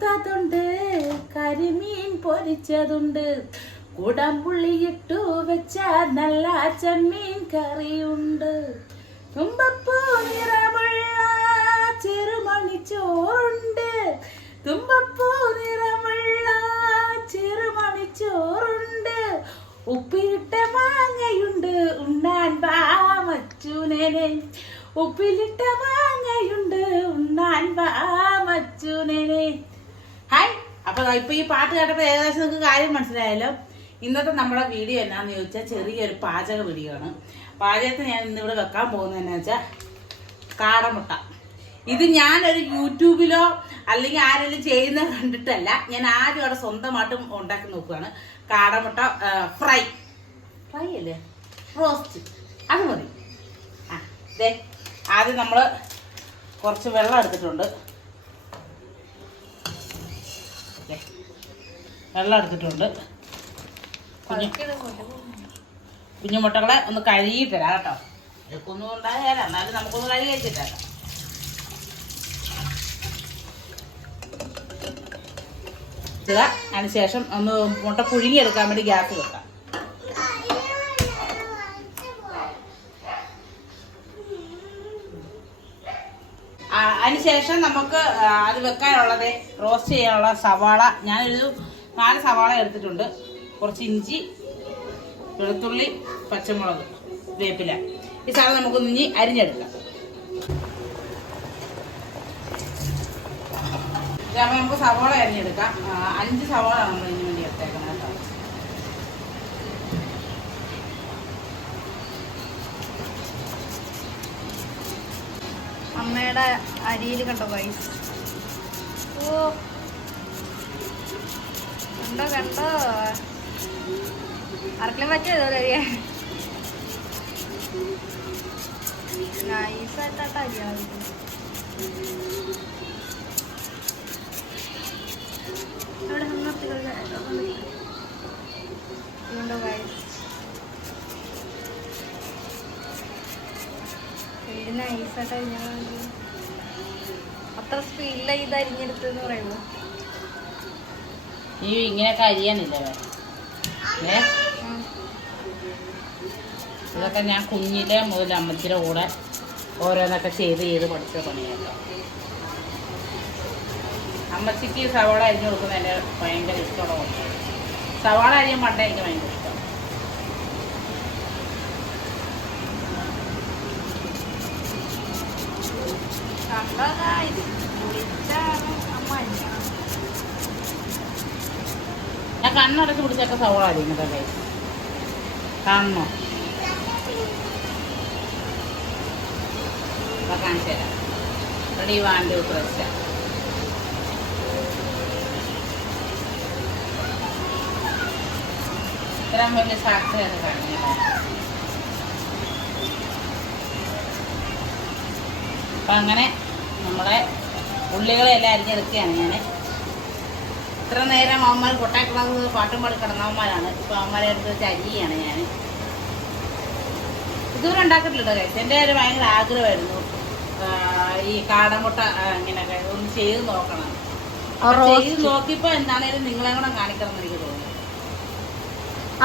വറുത്തതുണ്ട് കരിമീൻ പൊരിച്ചതുണ്ട്. കുടംപുള്ളിയിട്ടു വെച്ച നല്ല ചെമ്മീൻ കറിയുണ്ട്. തുമ്പപ്പൂ നിറമുള്ള ചെറുമണി ചോറുണ്ട്. തുമ്പപ്പൂ നിറമുള്ള ചെറുമണി ചോറുണ്ട്. ഉപ്പിലിട്ട മാങ്ങയുണ്ട് ഉണ്ണാൻ ബാമച്ചുനനെ ഉപ്പിലിട്ട മാങ്ങയുണ്ട് ഉണ്ണാൻ ഹായ് അപ്പൊ ഇപ്പൊ ഈ പാട്ട് കേട്ടപ്പോ ഏകദേശം നിങ്ങൾക്ക് കാര്യം മനസ്സിലായല്ലോ. ഇന്നത്തെ നമ്മുടെ വീഡിയോ എന്നാന്ന് ചോദിച്ചാൽ ചെറിയൊരു പാചക വീഡിയോ ആണ്. പാചകത്തിന് ഞാൻ ഇന്നിവിടെ വെക്കാൻ പോകുന്നത് എന്നാ വെച്ചാൽ കാടമുട്ട. ഇത് ഞാനൊരു യൂട്യൂബിലോ അല്ലെങ്കിൽ ആരെങ്കിലും ചെയ്യുന്നത് കണ്ടിട്ടല്ല. ഞാൻ ആദ്യം അവിടെ സ്വന്തമായിട്ടും ഉണ്ടാക്കി നോക്കുകയാണ് കാടമുട്ട ഫ്രൈ. ഫ്രൈ അല്ലേ? റോസ്റ്റ്. അത് മതി. ആ ദേ ആദ്യം നമ്മൾ കുറച്ച് വെള്ളം എടുത്തിട്ടുണ്ട്. വെള്ളം എടുത്തിട്ടുണ്ട്. കുഞ്ഞു കുഞ്ഞു മുട്ടകളെ ഒന്ന് കഴുകിയിട്ടില്ല കേട്ടോ. ഇതൊക്കൊന്നും ഉണ്ടായാലും എന്നാലും നമുക്കൊന്ന് കഴുകി വെച്ചിട്ടേക്കാം അതിനുശേഷം അതിന് ശേഷം ഒന്ന് മുട്ട പുഴുങ്ങിയെടുക്കാൻ വേണ്ടി ഗ്യാസ് വെക്കാം ആ, അതിനുശേഷം നമുക്ക് അത് വെക്കാനുള്ളത് റോസ്റ്റ് ചെയ്യാനുള്ള സവാള. ഞാനൊരു നാല് സവാള എടുത്തിട്ടുണ്ട്. കുറച്ച് ഇഞ്ചി വെളുത്തുള്ളി പച്ചമുളക് വേപ്പില. ഈ സാധനം നമുക്ക് ഇനി അരിഞ്ഞെടുക്കാം. ഇതാകുമ്പോൾ നമുക്ക് സവാള അരിഞ്ഞെടുക്കാം. അഞ്ച് സവാള നമ്മൾ ഇതിന് വേണ്ടി എടുത്തേക്കുന്നത് കേട്ടോ അമ്മയുടെ അരിയിൽ കണ്ടോ ഗൈസ് ഓ. കണ്ടോ കണ്ടോ? ആർക്കെങ്കിലും പറ്റിയതോ അരിയ നൈസായിട്ടാ അരിയാവും അവിടെ നൈസായിട്ട് അരിഞ്ഞാൽ അത്ര സ്പീഡിലായി ഇത് അരിഞ്ഞെടുത്തെന്ന് പറയുമ്പോ. ഈ ഇങ്ങനെയൊക്കെ അരിയാനില്ല ഏ? ഇതൊക്കെ ഞാൻ കുഞ്ഞിലെ മുതൽ അമ്മച്ചിയുടെ കൂടെ ഓരോന്നൊക്കെ ചെയ്ത് ചെയ്ത് പഠിച്ച പണിയല്ലോ അമ്മച്ചിക്ക് സവാള അരിഞ്ഞു കൊടുക്കുന്ന എന്റെ ഭയങ്കര ഇഷ്ടമുള്ള സവാള അരിയാൻ പണ്ടേ എനിക്ക് ഭയങ്കര ഇഷ്ടം. കണ്ടോ guys? വിളിച്ചാണ് അമ്മ അരിഞ്ഞത്. ഞാൻ കണ്ണടച്ച് പിടിച്ചൊക്കെ സവാള അരിയുന്നതല്ലേ കാണണോ. അപ്പം അങ്ങനെ നമ്മളെ ഉള്ളികളെല്ലാം അരിഞ്ഞെടുക്കുകയാണ് ഞാൻ ഇത്ര നേരം അവന്മാർ കൊട്ടാക്കിടന്നത് പാട്ടും പാടി കിടന്നവന്മാരാണ് ഇപ്പൊ അവന്മാരെ അടുത്ത് വെച്ച് അരിയാണ് ഞാൻ ഇതുവരെ ഉണ്ടാക്കിയിട്ടില്ല കേസ് എന്റെ ഒരു ഭയങ്കര ആഗ്രഹമായിരുന്നു. ഈ കാടമുട്ട ഇങ്ങനെയൊക്കെ ഒന്ന് ചെയ്ത് നോക്കണം. ചെയ്ത് നോക്കിയപ്പോ എന്താണേലും നിങ്ങളെ കൂടെ കാണിക്കണം എന്ന് എനിക്ക് തോന്നുന്നു.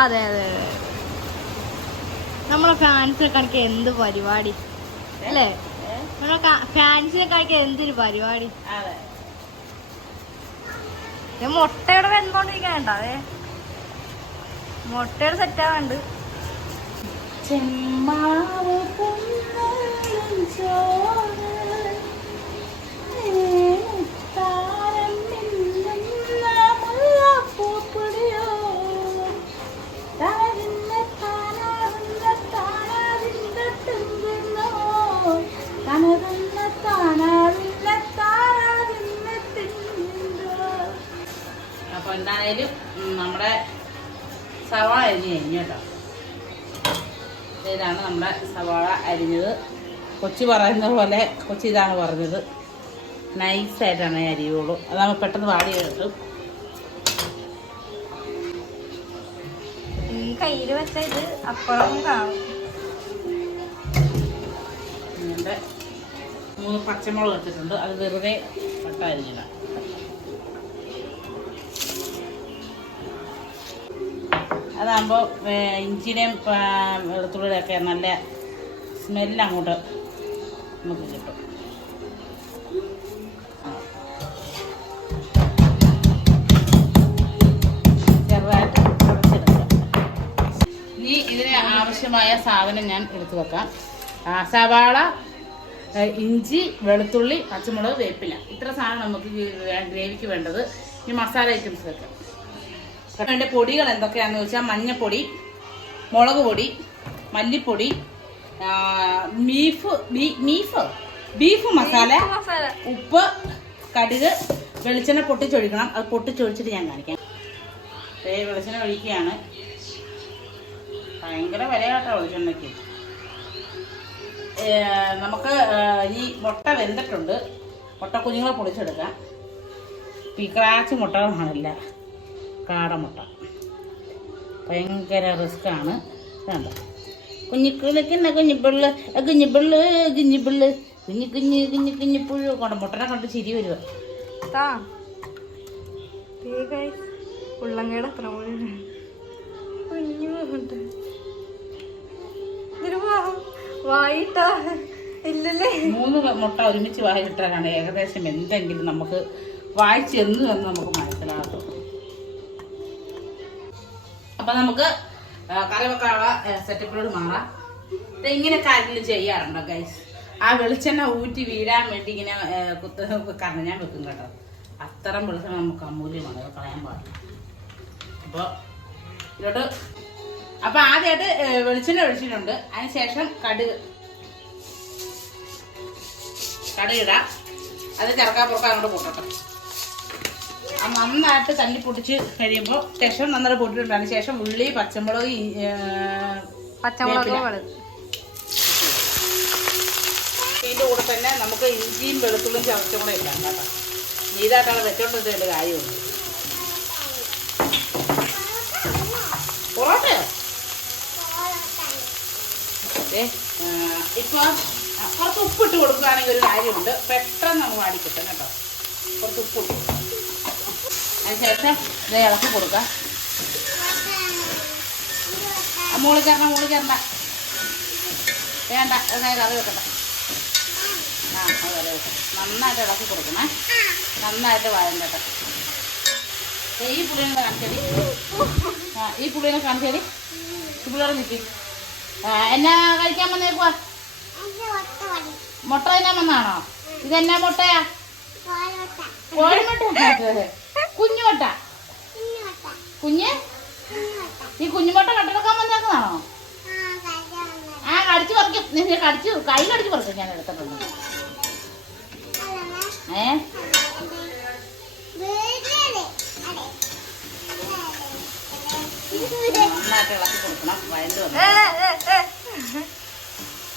അതെ അതെ നമ്മളെ ഫാൻസിനെ കാണിക്കാൻ എന്ത് പരിപാടി? അല്ലേ? നമ്മളെ ഫാൻസിനെ കാണിക്ക എന്തൊരു പരിപാടി? അതെ. മുട്ടയുടെ വെന്തോണ്ടിരിക്കണ്ട മുട്ടയുടെ സെറ്റാവണ്ട് ചെമ്മാവ് അപ്പൊ എന്തായാലും നമ്മുടെ സവാള അരിഞ്ഞ് കഴിഞ്ഞു കേട്ടോ. ഇതാണ് നമ്മുടെ സവാള അരിഞ്ഞത്. കൊച്ചി പറയുന്ന പോലെ കൊച്ചി ഇതാണ് പറഞ്ഞത്. നൈസായിട്ടാണ് അരിയുള്ളൂ. അതാകുമ്പോൾ പെട്ടെന്ന് വാടി കിട്ടും കയ്യിൽ വെച്ച ഇത് അപ്പുറം കാണും. മൂന്ന് പച്ചമുളക് എടുത്തിട്ടുണ്ട് അത് വെറുതെ പട്ട അതാകുമ്പോൾ ഇഞ്ചിയുടെയും വെളുത്തുള്ളിയുടെയൊക്കെ വെളുത്തുള്ളിയുടെ നല്ല സ്മെല്ല് അങ്ങോട്ട് നമുക്ക് കിട്ടും. ചെറുതായിട്ട് ഇതിന് ആവശ്യമായ സാധനം ഞാൻ എടുത്തു വെക്കാം. സവാള ഇഞ്ചി വെളുത്തുള്ളി പച്ചമുളക് വേപ്പില. ഇത്ര സാധനം നമുക്ക് ഗ്രേവിക്ക് വേണ്ടത്. ഈ മസാല ഐറ്റംസ് വെക്കാം. അതിന്റെ പൊടികൾ എന്തൊക്കെയാണെന്ന് വെച്ചാൽ മഞ്ഞപ്പൊടി മുളക് പൊടി മല്ലിപ്പൊടി മീഫ് ബീഫ് ബീഫ് ബീഫ് മസാല. ഉപ്പ് കടുക് വെളിച്ചെണ്ണ പൊട്ടിച്ചൊഴിക്കണം. അത് പൊട്ടിച്ചൊഴിച്ചിട്ട് ഞാൻ കാണിക്കാം. ഏ വെളിച്ചെണ്ണ ഒഴിക്കുകയാണ്. ഭയങ്കര വിലയാട്ടോ വെളിച്ചെണ്ണയ്ക്ക്. ഏ, നമുക്ക് ഈ മുട്ട വെന്തിട്ടുണ്ട്. മുട്ട കുഞ്ഞുങ്ങളെ പൊളിച്ചെടുക്കാം പിക്രാച്ച് മുട്ടകളാണില്ല. കാടമുട്ട. ഭയങ്കര റിസ്ക്കാണ്. വേണ്ട കുഞ്ഞിക്കിളിക്കുന്ന കുഞ്ഞിപ്പിള്ള് കുഞ്ഞിപ്പിള്ള് കുഞ്ഞിപ്പിള്ള് കുഞ്ഞി കുഞ്ഞി കുഞ്ഞി കുഞ്ഞിപ്പുഴു കൊണ്ട് മുട്ടനെ കണ്ട് ചിരി വരുക താ. ഉള്ളങ്കയുടെ അത്ര പോലെ കുഞ്ഞു ഉണ്ട്. ഇതൊരു വാ- വായിട്ടാ. ഇല്ലല്ലേ? മൂന്ന് മുട്ട ഒരുമിച്ച് വായിട്ടാണ്. ഏകദേശം എന്തെങ്കിലും നമുക്ക് വായിച്ചെന്ന് എന്ന് നമുക്ക് അപ്പൊ നമുക്ക് കറി വെക്കാനുള്ള സെറ്റപ്പിലോട് മാറാം. ഇങ്ങനെ കാര്യങ്ങൾ ചെയ്യാറുണ്ടോ ഗൈസ് ആ വെളിച്ചെണ്ണ ഊറ്റി വീഴാൻ വേണ്ടി ഇങ്ങനെ കുത്ത കാരണം ഞാൻ വെക്കും കേട്ടോ. അത്തരം വെളിച്ചെണ്ണ നമുക്ക് അമൂല്യമാണ് അത് കളയാൻ പാടില്ല. അപ്പോൾ ഇതോട്ട് അപ്പൊ ആദ്യമായിട്ട് വെളിച്ചെണ്ണ ഒഴിച്ചിട്ടുണ്ട്. അതിന് ശേഷം കടുക് കടുകിടാം അത് ചെറുക്കാൻ പുറക്കാൻ അങ്ങോട്ട് കൂട്ടട്ടെ. ആ നന്നായിട്ട് തല്ലി പൊട്ടിച്ച് കഴിയുമ്പോൾ ശേഷം നന്നായിട്ട് പൊട്ടിട്ടുണ്ടാണ് ശേഷം ഉള്ളി പച്ചമുളക് പച്ചമുളക് ഇതിന്റെ കൂടെ തന്നെ നമുക്ക് ഇഞ്ചിയും വെളുത്തുള്ളിയും ചവച്ചും കൂടെ ഇടാം കേട്ടോ. ഇതായിട്ടാണ് വെച്ചോണ്ടിരുന്നതിന്റെ കാര്യമുണ്ട് പൊറോട്ടയോ? ഏ ഇപ്പൊ കുറച്ച് ഉപ്പിട്ട് കൊടുക്കുകയാണെങ്കിൽ ഒരു കാര്യമുണ്ട്. പെട്ടെന്ന് നമുക്ക് വാടി കിട്ടും കേട്ടോ. കുറച്ച് ഉപ്പ് ഇട്ട് കൊടുക്കാം. അതിനുശേഷം ഇത് ഇളക്കി കൊടുക്കാം. ആ, മോൾ കയറണ്ട മോൾ കയറണ്ട വേണ്ട അതായത് അത് വെക്കട്ടെ ആ അത് വരെ വെക്കാം നന്നായിട്ട് ഇളക്കി കൊടുക്കണേ. നന്നായിട്ട് വഴണ്ടട്ടെ. ഈ പുള്ളിനെ കാണിച്ചടി. ആ ഈ പുള്ളിനെ കാണിച്ചടി. ഈ പുള്ളിയോട് നിൽക്കി എന്നാ കഴിക്കാൻ വന്നേക്കുവാ മുട്ട തിന്നാൻ വന്നാണോ? ഇതെന്നാ മുട്ടയാ? കോഴിമുട്ട. കുഞ്ഞുമുട്ട കുഞ്ഞ്? ഈ കുഞ്ഞുമുട്ട കട്ടെടുക്കാൻ വന്നേക്കുന്നതാണോ? ആ കടിച്ചു പറിക്കും. നിന്നെ കടിച്ചു കൈ കടിച്ചു പറിക്കും ഞാൻ എടുത്തിട്ടുണ്ട്. ഏ? കള്ളി ഇളക്കി കൊടുക്കണം.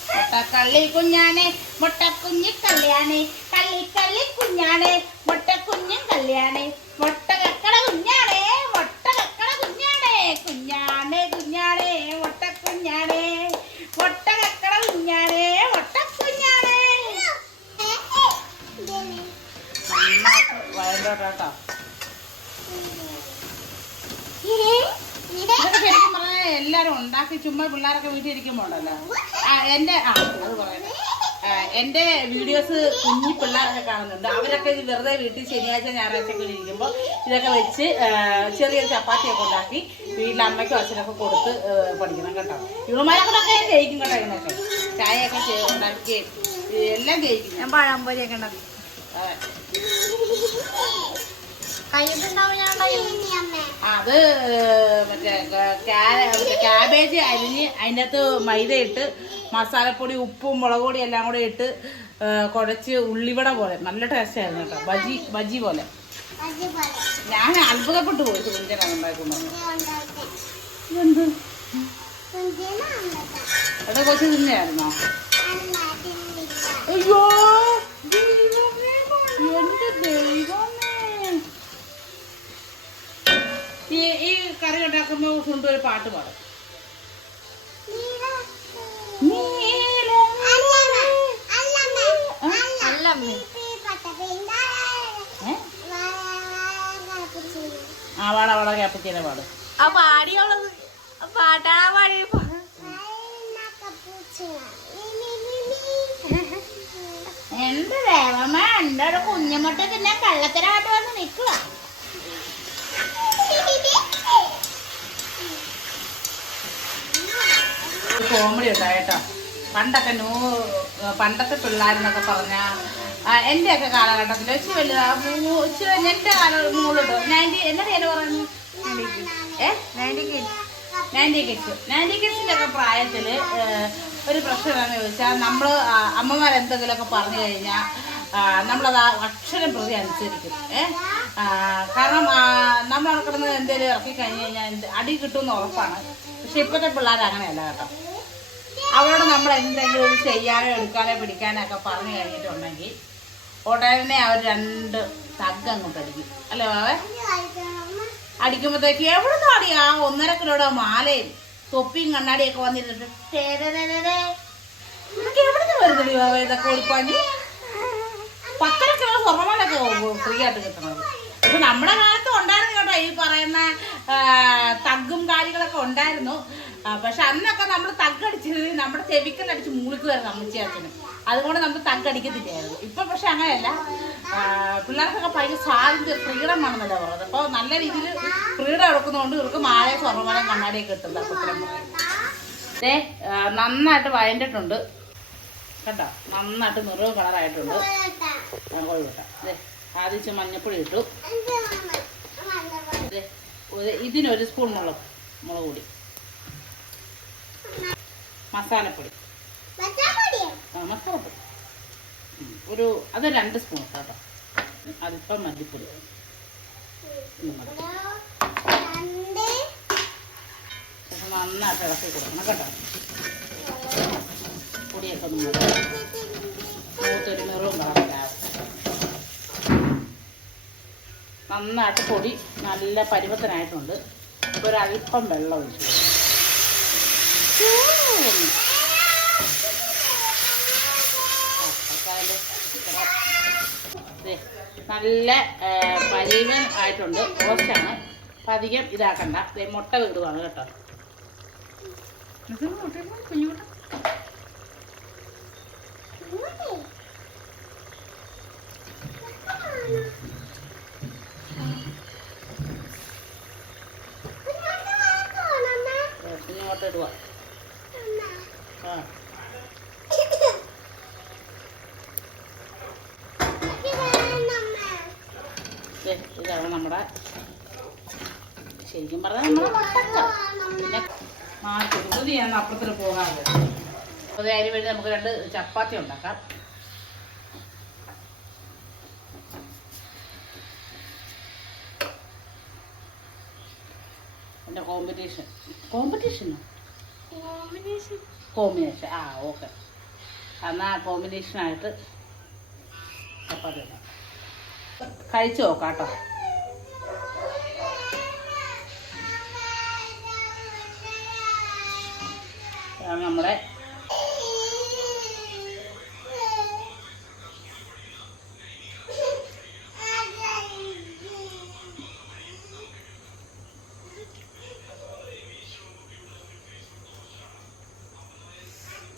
മുട്ടക്കള്ളി കുഞ്ഞാനെ മുട്ടക്കുഞ്ഞി കല്യാണി. കള്ളി കള്ളി കുഞ്ഞാനെ മുട്ടക്കുഞ്ഞും കല്യാണി മുട്ട കക്കട കുഞ്ഞാണേ മുട്ട കക്കട കുഞ്ഞാണേ കുഞ്ഞാണേ കുഞ്ഞാണേ മുട്ട കുഞ്ഞാണേ മുട്ട കക്കട കുഞ്ഞാണേ മുട്ട കുഞ്ഞാണേ നന്നായിട്ട് വയലോട്ടോ ഇതൊക്കെ ശരിക്കും എല്ലാരും ഉണ്ടാക്കി ചുമ്മാ പിള്ളേരൊക്കെ വീട്ടിൽ ഇരിക്കുമ്പോണ്ടല്ലോ. എന്റെ ആ അത് പറയട്ടെ. ആ, എന്റെ വീഡിയോസ് കുഞ്ഞി പിള്ളേരൊക്കെ കാണുന്നുണ്ട്. അവരൊക്കെ ഇത് വെറുതെ വീട്ടിൽ ശനിയാഴ്ച ഞായറാഴ്ച ഒക്കെ ഇരിക്കുമ്പോൾ ഇതൊക്കെ വെച്ച് ചെറിയ ചെറിയൊരു ചപ്പാത്തിയൊക്കെ ഉണ്ടാക്കി വീട്ടിൽ അമ്മയ്ക്കും അച്ഛനൊക്കെ കൊടുത്ത് പഠിക്കണം കേട്ടോ. ഇവളുമാരൊക്കെ ജയിക്കും കേട്ടോ ഇതിനൊക്കെ. ചായയൊക്കെ ചെയ്ത് ഉണ്ടാക്കി എല്ലാം ജയിക്കും ഞാൻ പഴംപൊരിയൊക്കെ ഉണ്ടാക്കി. അതെ. മറ്റേ ക്യാബേജ് അരിഞ്ഞ് അതിന്റെ അകത്ത് മൈദ ഇട്ട് മസാലപ്പൊടി ഉപ്പും മുളക് പൊടി എല്ലാം കൂടെ ഇട്ട് കുഴച്ച് ഉള്ളിവട പോലെ. നല്ല ടേസ്റ്റ് ആയിരുന്നു കേട്ടോ. ബജി ബജി പോലെ. ഞാൻ അത്ഭുതപ്പെട്ടു പോയി കുഞ്ചന ഉണ്ടാക്കുമ്പോൾ എന്ത് എടാ കൊച്ചു തിന്നെയായിരുന്നോ അയ്യോ ദൈവമേ, എന്റെ ദൈവമേ ഈ ഈ കറി ഉണ്ടാക്കുമ്പോൾ കൊണ്ട് ഒരു പാട്ട് പാടും? ആ പാടാ പാടാ ക്യാപ്പച്ചീനെ പാട്. ആ പാടിയോളത്. പാട്ടാ പാടി എന്ത് ദേവമ്മ എന്റെ കുഞ്ഞമ്മട്ട് കുഞ്ഞുമുട്ട പിന്നെ കള്ളത്തരായിട്ട് വന്ന് നിക്കുക കോമഡി ഉണ്ടായിട്ടോ പണ്ടൊക്കെ നൂ പണ്ടത്തെ പിള്ളേരെന്നൊക്കെ പറഞ്ഞാൽ എന്റെയൊക്കെ കാലഘട്ടത്തിൽ വെച്ച് വലുതാ എന്റെ കാലം മൂളിട്ടോ നയന്റി എന്റെ പേര് പറയുന്നു? ഏ? നയന്റി കിഡ്സ് നയന്റി കിഡ്സിന്റെ ഒക്കെ പ്രായത്തിൽ ഏഹ്, ഒരു പ്രശ്നം എന്താണെന്ന് ചോദിച്ചാൽ നമ്മൾ അമ്മമാരെന്തെങ്കിലുമൊക്കെ പറഞ്ഞു കഴിഞ്ഞാൽ നമ്മളത് ആ അക്ഷരം പ്രതി അനുസരിക്കും. ഏഹ് കാരണം നമ്മൾ കിടന്ന് എന്തെങ്കിലും ഇറക്കി കഴിഞ്ഞ് കഴിഞ്ഞാൽ അടി കിട്ടുമെന്ന് ഉറപ്പാണ്. പക്ഷെ ഇപ്പോഴത്തെ പിള്ളേർ അങ്ങനെയല്ല കേട്ടോ. അവരോട് നമ്മൾ എന്തെങ്കിലും ഒരു ചെയ്യാനോ എടുക്കാനോ പിടിക്കാനോ ഒക്കെ പറഞ്ഞു കഴിഞ്ഞിട്ടുണ്ടെങ്കിൽ ഉടനെ അവർ രണ്ട് തഗ് അങ്ങോട്ട് അടിക്കും. അല്ലേ വാവേ അടിക്കുമ്പോഴത്തേക്ക് എവിടെ നിന്നാടി ആ ഒന്നര കിലോയുടെ മാലയും തൊപ്പിയും കണ്ണാടിയൊക്കെ വന്നിരുന്നിട്ട്. നിനക്ക് എവിടെ നിന്ന് വരുന്നടി വാവേ ഇതൊക്കെ ഒളിപ്പാഞ്ഞ് പത്തര കിലോ സ്വർണമാലൊക്കെ ഫ്രീ ആയിട്ട് കിട്ടണത്. ഇപ്പൊ നമ്മുടെ കാലത്ത് ഉണ്ടായിരുന്നു കേട്ടോ ഈ പറയുന്ന തഗ്ഗും കാര്യങ്ങളൊക്കെ ഉണ്ടായിരുന്നു. പക്ഷെ അന്നൊക്കെ നമ്മൾ തഗ്ഗടിച്ചത് നമ്മുടെ ചെവിക്കലടിച്ച് മൂളിക്കുമായിരുന്നു അമ്മച്ചി അച്ഛനും അതുകൊണ്ട് നമ്മൾ തഗ്ഗടിക്കത്തില്ലായിരുന്നു ഇപ്പൊ പക്ഷെ അങ്ങനെയല്ല. പിള്ളേർക്കൊക്കെ ഭയങ്കര സ്വാതന്ത്ര്യം ഫ്രീഡം ആണെന്നല്ലേ പറയുന്നത് അപ്പോൾ നല്ല രീതിയിൽ ഫ്രീഡം എടുക്കുന്നതുകൊണ്ട് ഇവർക്ക് മായ സ്വർണമാലയും കണ്ണാടിയൊക്കെ കിട്ടുന്നത് അപ്പൊ ഏ നന്നായിട്ട് വയണ്ടിട്ടുണ്ട് കേട്ടോ നന്നായിട്ട് നിറവ് കളറായിട്ടുണ്ട്. ദേ, ആദ്യം മഞ്ഞപ്പൊടി ഇട്ടു. ഇതിനൊരു സ്പൂൺ മുളക് മുളക് പൊടി. മസാലപ്പൊടി. ആ മസാലപ്പൊടി. ഒരു അത് രണ്ട് സ്പൂൺ കേട്ടോ. അതിപ്പം മല്ലിപ്പൊടി. നന്നായിട്ട് ഇളക്കി കൊടുക്കണം കേട്ടോ. പൊടിയൊക്കെ നമ്മൾ മൂത്തൊരു നിറവും കളറില്ലാതെ നന്നായിട്ട് പൊടി നല്ല പരുവത്തിനായിട്ടുണ്ട് ഇപ്പോൾ ഒരല്പം വെള്ളം ഒഴിച്ചു നല്ല പരിവൻ ആയിട്ടുണ്ട്. റോസ്റ്റാണ് അപ്പം അധികം ഇതാക്കണ്ട. ദേ, മുട്ട വീടുവാണ് കേട്ടോ. കുഞ്ഞുമുട്ട മുട്ട കുഞ്ഞുമുട്ട ഇടുക ആ. ഇതാണ് നമ്മുടെ ശരിക്കും പറഞ്ഞാൽ നമ്മുടെ പിന്നെ മാറ്റി ഞാൻ അപ്പുറത്തിൽ പോകാതെ. അപ്പോൾ അതിന് വേണ്ടി നമുക്ക് രണ്ട് ചപ്പാത്തി ഉണ്ടാക്കാം. എന്റെ കോമ്പറ്റീഷൻ കോമ്പറ്റീഷനോ കോമ്പിനേഷൻ ആ ഓക്കെ എന്നാൽ കോമ്പിനേഷനായിട്ട് ചപ്പാത്തി കഴിച്ചു നോക്കാം കേട്ടോ. നമ്മുടെ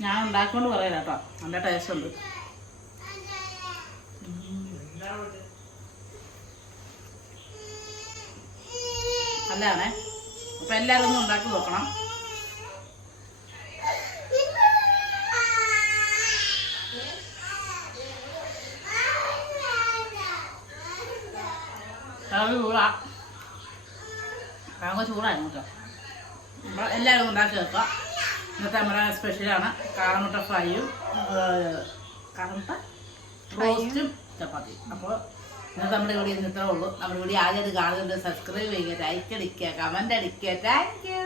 ഞാൻ ഉണ്ടാക്കൊണ്ട് പറയാം കേട്ടോ നല്ല ടേസ്റ്റ് ഉണ്ട്. നല്ലതാണേ. അപ്പം എല്ലാവരും ഒന്ന് ഉണ്ടാക്കി നോക്കണം. ചൂടാ. ചൂടായിരുന്നു കേട്ടോ എല്ലാവരും ഉണ്ടാക്കി വെക്കാം ഇന്നത്തെ നമ്മുടെ സ്പെഷ്യലാണ് കാളമുട്ട ഫ്രൈയും കാളമുട്ട റോസ്റ്റും ചപ്പാത്തി. അപ്പോൾ ഇന്നത്തെ നമ്മുടെ ഇവിടെ ഇന്ന് ഇത്രേ ഉള്ളൂ. നമ്മുടെ ആദ്യം ആദ്യമായിട്ട് കാണുന്നുണ്ട് സബ്സ്ക്രൈബ് ചെയ്യുക ലൈക്ക് അടിക്കുക കമന്റ് അടിക്കുക. Thank you